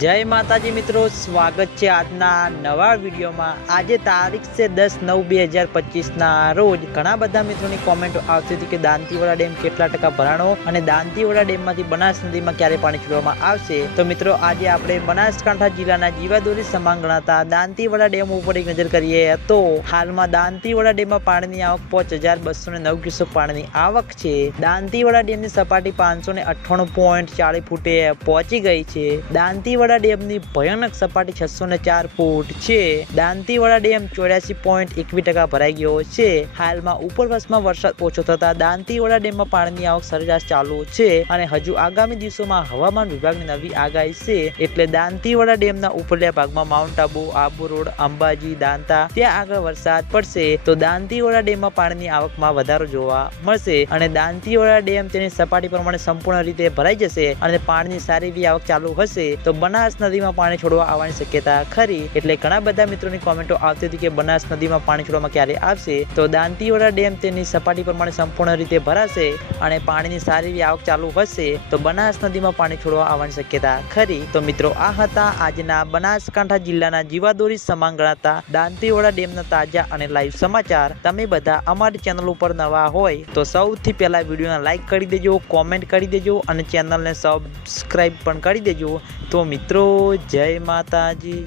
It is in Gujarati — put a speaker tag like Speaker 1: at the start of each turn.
Speaker 1: જય માતાજી મિત્રો, સ્વાગત છે આજના નવા વિડીયોમાં. આજે તારીખ છે દસ નવ બે હજાર પચીસના રોજ ઘણા બધા મિત્રોની કોમેન્ટો આવતી હતી કે દાંતીવાડા ડેમ કેટલા ટકા ભરાણો અને દાંતીવાડા ડેમમાંથી બનાસ નદીમાં ક્યારે પાણી છોડવામાં આવશે? તો મિત્રો, આજે આપણે બનાસકાંઠા જિલ્લાના જીવાદોરી સમાન ગણાતા દાંતીવાડા ડેમ ઉપર એક નજર કરીએ તો હાલમાં દાંતીવાડા ડેમમાં પાણીની આવક પાંચ હજાર બસો ને નવ ક્યુસેક પાણીની આવક છે. દાંતીવાડા ડેમની સપાટી પાંચસો ને અઠ્ઠાણું પોઈન્ટ ચાલીસ ફૂટે પહોંચી ગઈ છે. દાંતીવાડા ડેમની ભયાનક સપાટી છસો ચાર ફૂટ છે. દાંતીવાડા ડેમ ચોર્યાસી પોઈન્ટ એકવીસ ટકા ભરાઈ ગયો છે. હાલમાં ઉપરવાસમાં વરસાદ ઓછો થતા દાંતીવાડા ડેમમાં પાણીની આવક સરેરાશ ચાલુ છે અને હજુ આગામી દિવસોમાં હવામાન વિભાગની નવી આગાહી છે. એટલે દાંતીવાડા ડેમના ઉપરલ્યા ભાગમાં માઉન્ટ આબુ આબુ રોડ, અંબાજી, દાંતા, ત્યાં આગળ વરસાદ પડશે તો દાંતીવાડા ડેમમાં પાણીની આવકમાં વધારો જોવા મળશે અને દાંતીવાડા ડેમ તેની સપાટી પ્રમાણે સંપૂર્ણ રીતે ભરાઈ જશે અને પાણીની સારી એવી આવક ચાલુ હશે. તો બનાસ નદીમાં પાણી છોડવા આવવાની શક્યતા ખરી. એટલે ઘણા બધા મિત્રોની કોમેન્ટો આવતી હતી કે બનાસ નદીમાં પાણી છોડવામાં ક્યારે આવશે? તો દાંતીવાડા ડેમ તેની સપાટી પ્રમાણે સંપૂર્ણ રીતે ભરાશે અને પાણીની સારી એવી આવક ચાલુ હશે, તો બનાસ નદીમાં પાણી છોડવા આવવાની શક્યતા ખરી. તો મિત્રો, આ હતા આજના બનાસકાંઠા જિલ્લાના જીવાદોરી સમાન ગણાતા દાંતીવાડા ડેમના તાજા અને લાઈવ સમાચાર. તમે બધા અમારી ચેનલ ઉપર નવા હોય, તો સૌથી પહેલા વિડીયોને લાઈક કરી દેજો, કોમેન્ટ કરી દેજો અને ચેનલને સબસ્ક્રાઈબ પણ કરી દેજો. તો મિત્રો જય માતાજી.